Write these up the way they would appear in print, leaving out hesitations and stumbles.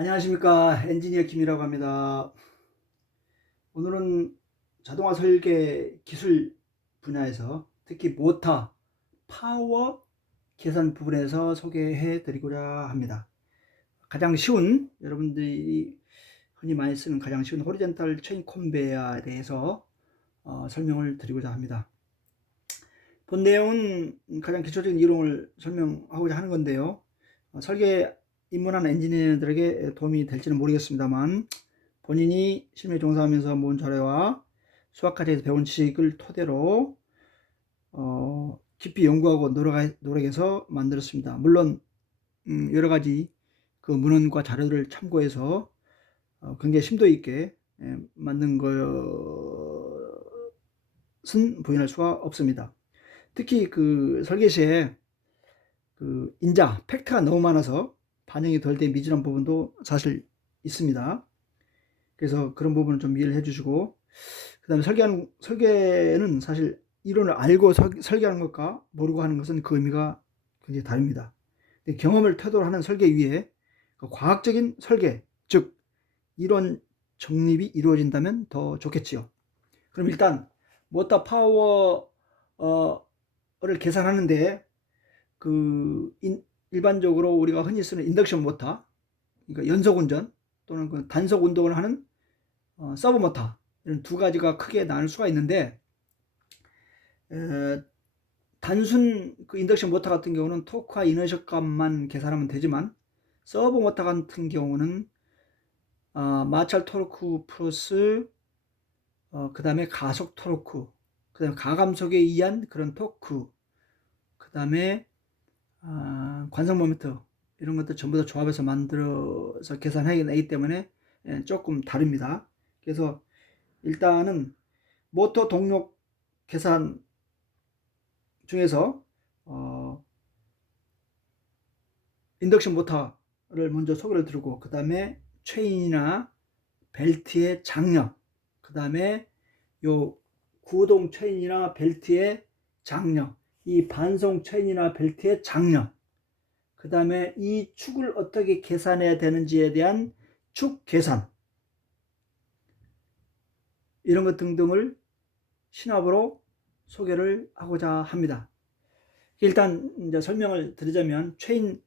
안녕하십니까. 엔지니어 김이라고 합니다. 오늘은 자동화 설계 기술 분야에서 특히 모터, 파워 계산 부분에서 소개해 드리고자 합니다. 가장 쉬운, 여러분들이 흔히 많이 쓰는 가장 쉬운 호리젠탈 체인 컨베어에 대해서 설명을 드리고자 합니다. 본 내용은 가장 기초적인 이론을 설명하고자 하는 건데요. 설계 입문하는 엔지니어들에게 도움이 될지는 모르겠습니다만, 본인이 실무에 종사하면서 모은 자료와 수학과정에서 배운 지식을 토대로 깊이 연구하고 노력해서 만들었습니다. 물론 여러 가지 그 문헌과 자료를 참고해서 굉장히 심도 있게 만든 것은 부인할 수가 없습니다. 특히 그 설계 시에 그 인자, 팩트가 너무 많아서 반영이 덜 된 미진한 부분도 사실 있습니다. 그래서 그런 부분을 좀 이해를 해주시고, 그 다음에 설계는 사실 이론을 알고 설계하는 것과 모르고 하는 것은 그 의미가 굉장히 다릅니다. 경험을 태도로 하는 설계 위에 그 과학적인 설계, 즉 이론 정립이 이루어진다면 더 좋겠지요. 그럼 일단 모터 파워를 계산하는데 일반적으로 우리가 흔히 쓰는 인덕션 모터, 그러니까 연속 운전 또는 그 단속 운동을 하는 서브 모터, 이런 두 가지가 크게 나눌 수가 있는데, 단순 그 인덕션 모터 같은 경우는 토크와 이너셜 값만 계산하면 되지만, 서브 모터 같은 경우는 마찰 토르크 플러스 그 다음에 가속 토르크, 그 다음에 가감속에 의한 그런 토크, 그 다음에 관성 모멘트, 이런 것들 전부 다 조합해서 만들어서 계산하기 때문에 조금 다릅니다. 그래서 일단은 모터 동력 계산 중에서 인덕션 모터를 먼저 소개를 드리고, 그 다음에 체인이나 벨트의 장력, 그 다음에 요 구동 체인이나 벨트의 장력, 이 반송 체인이나 벨트의 장력, 그 다음에 이 축을 어떻게 계산해야 되는지에 대한 축 계산, 이런 것 등등을 신압으로 소개를 하고자 합니다. 일단 이제 설명을 드리자면, 체인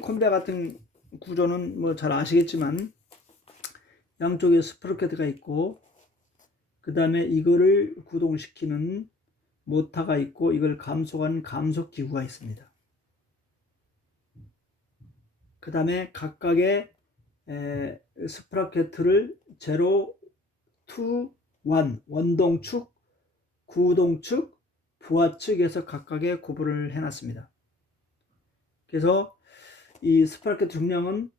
컨베어 같은 구조는 뭐 잘 아시겠지만, 양쪽에 스프로켓가 있고, 그 다음에 이거를 구동시키는 모터가 있고, 이걸 감속하는 감속 기구가 있습니다. 그 다음에 각각의 스프라켓을 0, 2, 1, 원동축, 구동축, 부하축에서 각각의 구분을 해놨습니다. 그래서 이 스프라켓 중량은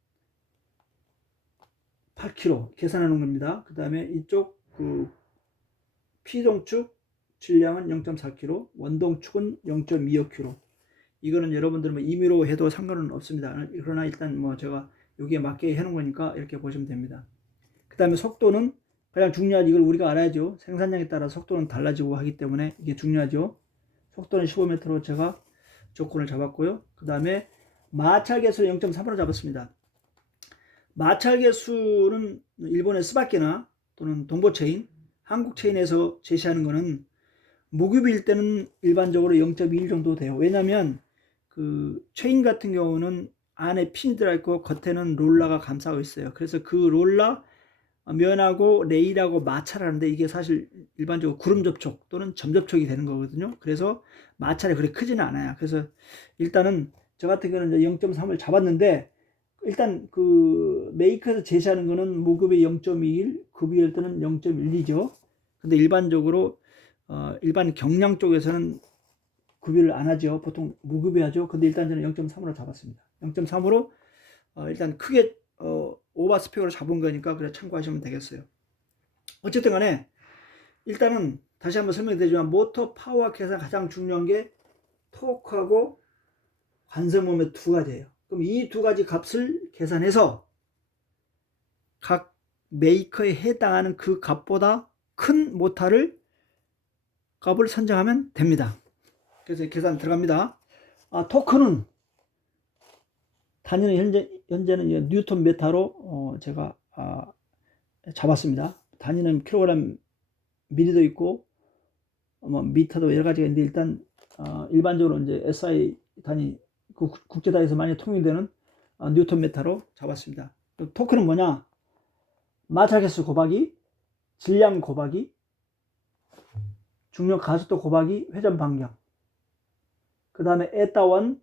8kg 계산해 놓은 겁니다. 그 다음에 이쪽 그 피동축 질량은 0.4kg, 원동축은 0.25kg. 이거는 여러분들 뭐 임의로 해도 상관은 없습니다. 그러나 일단 뭐 제가 여기에 맞게 해놓은 거니까 이렇게 보시면 됩니다. 그 다음에 속도는 가장 중요하지. 이걸 우리가 알아야죠. 생산량에 따라 속도는 달라지고 하기 때문에 이게 중요하죠. 속도는 15m로 제가 조건을 잡았고요. 그 다음에 마찰 개수를 0.3으로 잡았습니다. 마찰 개수는 일본의 스바케나 또는 동보체인, 한국체인에서 제시하는 거는 무급일 때는 일반적으로 0.21 정도 돼요. 왜냐하면 그 체인 같은 경우는 안에 핀이 들어있고 겉에는 롤러가 감싸고 있어요. 그래서 그 롤러 면하고 레일하고 마찰하는데, 이게 사실 일반적으로 구름 접촉 또는 점 접촉이 되는 거거든요. 그래서 마찰이 그렇게 크지는 않아요. 그래서 일단은 저 같은 경우는 0.3을 잡았는데, 일단 그 메이커에서 제시하는 거는 무급이 0.21, 급이일 때는 0.12죠. 근데 일반적으로 일반 경량 쪽에서는 급여를 안 하죠. 보통 무급이 하죠. 근데 일단 저는 0.3으로 잡았습니다. 0.3으로 일단 크게 오버 스펙으로 잡은 거니까 그래 참고하시면 되겠어요. 어쨌든 간에 일단은 다시 한번 설명드리지만, 모터 파워 계산 가장 중요한 게 토크하고 관성 모멘트 두 가지예요. 그럼 이 두 가지 값을 계산해서 각 메이커에 해당하는 그 값보다 큰 모터를 값을 선정하면 됩니다. 그래서 계산 들어갑니다. 토크는 단위는 현재는 이제 뉴턴 메타로 제가 잡았습니다. 단위는 킬로그램 미리도 있고 뭐 미터도 여러 가지가 있는데 일단 일반적으로 이제 SI 단위 국제 단위에서 많이 통용되는 뉴턴 메타로 잡았습니다. 토크는 뭐냐? 마찰계수 곱하기 질량 곱하기 중력 가속도 곱하기 회전 반경. 그 다음에 에타1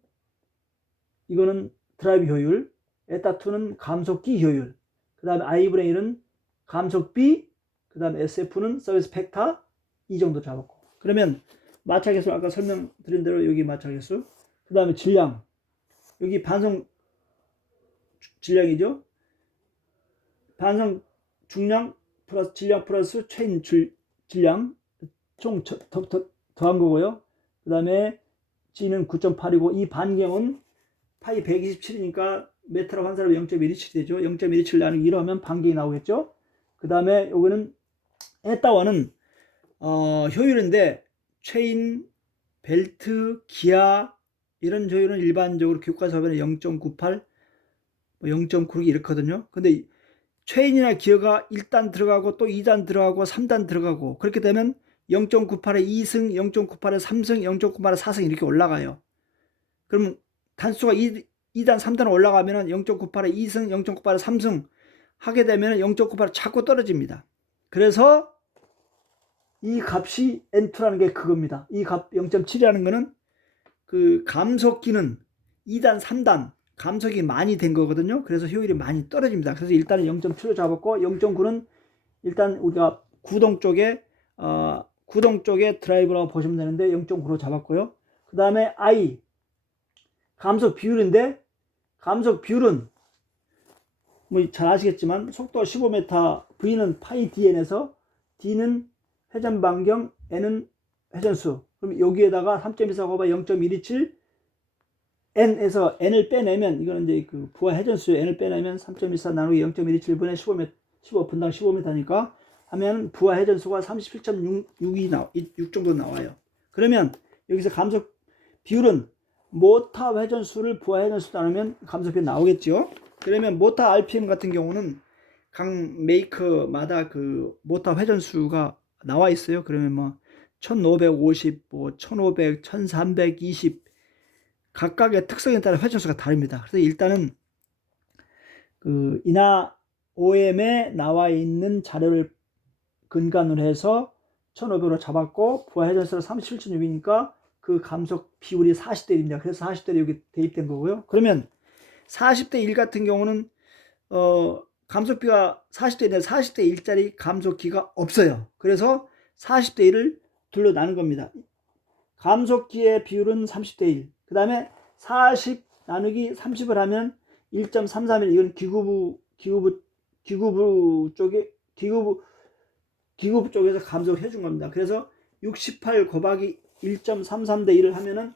이거는 드라이브 효율, 에타2는 감속기 효율, 그 다음에 I분의 1은 감속비, 그 다음에 SF는 서비스 팩터. 이 정도 잡았고, 그러면 마찰계수 아까 설명드린 대로 여기 마찰계수, 그 다음에 질량, 여기 반성 질량이죠. 반성 중량 플러스 질량 플러스 체인 질량 총 더한 거고요. 그 다음에 G는 9.8이고 이 반경은 파이 127이니까 메타로 환산하면 0.127 되죠. 0.127 나누기 1로 하면 반경이 나오겠죠. 그 다음에 요거는 에타1은 효율인데 체인, 벨트, 기아 이런 효율은 일반적으로 교과서변에 0.98, 0.96 이렇거든요. 근데 체인이나 기어가 1단 들어가고 또 2단 들어가고 3단 들어가고 그렇게 되면 0.98에 2승, 0.98에 3승, 0.98에 4승 이렇게 올라가요. 그럼 단수가 2단, 3단 올라가면 0.98에 2승, 0.98에 3승 하게 되면 0.98에 자꾸 떨어집니다. 그래서 이 값이 N2라는 게 그겁니다. 이 값 0.7이라는 거는 그 감속기는 2단, 3단 감속이 많이 된 거거든요. 그래서 효율이 많이 떨어집니다. 그래서 일단은 0.7로 잡았고 0.9는 일단 우리가 구동 쪽에 드라이브라고 보시면 되는데 0.9로 잡았고요. 그 다음에 I 감속 비율인데 감속 비율은 뭐 잘 아시겠지만 속도 15m, V는 파이 dn에서 D는 회전 반경, N은 회전수. 그럼 여기에다가 3.24 곱하기 0.127 N에서 N을 빼내면 이거는 이제 그 부하 회전수의 N을 빼내면 3.14 나누기 0.127분의 15분당 15m니까 하면 부하 회전수가 37.6 정도 나와요. 그러면 여기서 감속 비율은 모터 회전수를 부하 회전수 나누면 감속비 나오겠죠. 그러면 모터 RPM 같은 경우는 각 메이커마다 그 모터 회전수가 나와 있어요. 그러면 뭐 1550, 뭐 1500, 1320 각각의 특성에 따라 회전수가 다릅니다. 그래서 일단은 그 이나 OM에 나와 있는 자료를 근간으로 해서 1500으로 잡았고 부하 회전수가 37.6이니까 그 감속 비율이 40대 1입니다. 그래서 40대 1이 여기 대입된 거고요. 그러면 40대 1 같은 경우는 감속비가 40대 1인데 40대 1짜리 감속기가 없어요. 그래서 40대 1을 둘로 나눈 겁니다. 감속기의 비율은 30대 1. 그 다음에 40 나누기 30을 하면 1.331. 이건 기구부 쪽에서 감속해 준 겁니다. 그래서 68 곱하기 1.33대 1을 하면은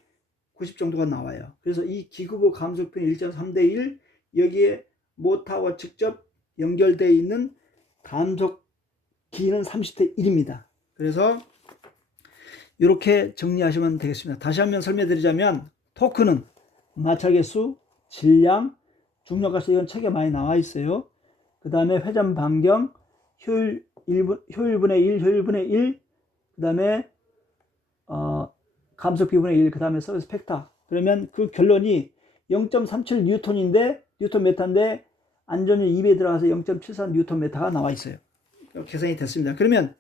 90 정도가 나와요. 그래서 이 기구부 감속비는 1.3대 1, 여기에 모터와 직접 연결되어 있는 감속기는 30대 1입니다. 그래서 이렇게 정리하시면 되겠습니다. 다시 한번 설명드리자면 토크는 마찰계수, 질량, 중력가스 이건 책에 많이 나와 있어요. 그 다음에 회전 반경, 효율분의 1, 효율분의 1, 그 다음에 감속비분의 1, 그 다음에 서비스 팩터. 그러면 그 결론이 0.37 뉴턴인데 뉴턴 메타인데 안전율 2배에 들어가서 0.74 뉴턴 메타가 나와 있어요. 계산이 됐습니다. 그러면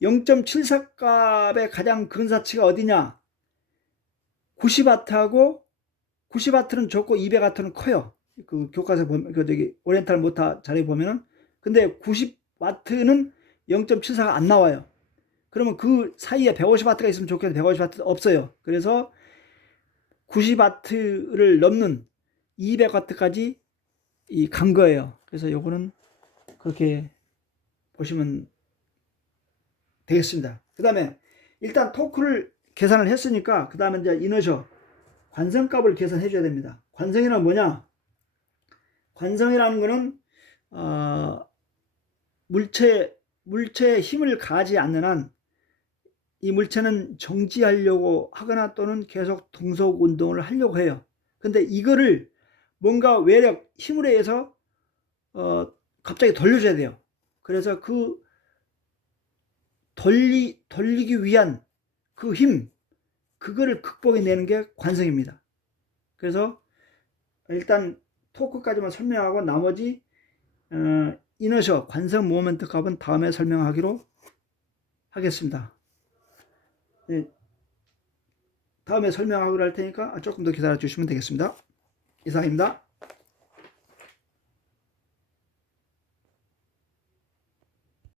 0.74 값의 가장 근사치가 어디냐? 90W하고 90W는 적고 200W는 커요. 그 교과서 보면 그 저기 오리엔탈 모터 자료에 보면은. 근데 90W는 0.74가 안 나와요. 그러면 그 사이에 150W가 있으면 좋겠는데 150W 없어요. 그래서 90W를 넘는 200W까지 간 거예요. 그래서 요거는 그렇게 보시면 되겠습니다. 그 다음에 일단 토크를 계산을 했으니까 그 다음에 이제 이너셔 관성값을 계산해 줘야 됩니다. 관성이란 뭐냐? 관성이라는 거는 물체에 힘을 가하지 않는 한 이 물체는 정지하려고 하거나 또는 계속 동속 운동을 하려고 해요. 근데 이거를 뭔가 외력, 힘으로 의해서 갑자기 돌려줘야 돼요. 그래서 그 돌리기 위한 그 힘, 그거를 극복해내는 게 관성입니다. 그래서 일단 토크까지만 설명하고 나머지 이너셔 관성 모멘트 값은 다음에 설명하기로 하겠습니다. 네, 다음에 설명하기로 할 테니까 조금 더 기다려 주시면 되겠습니다. 이상입니다.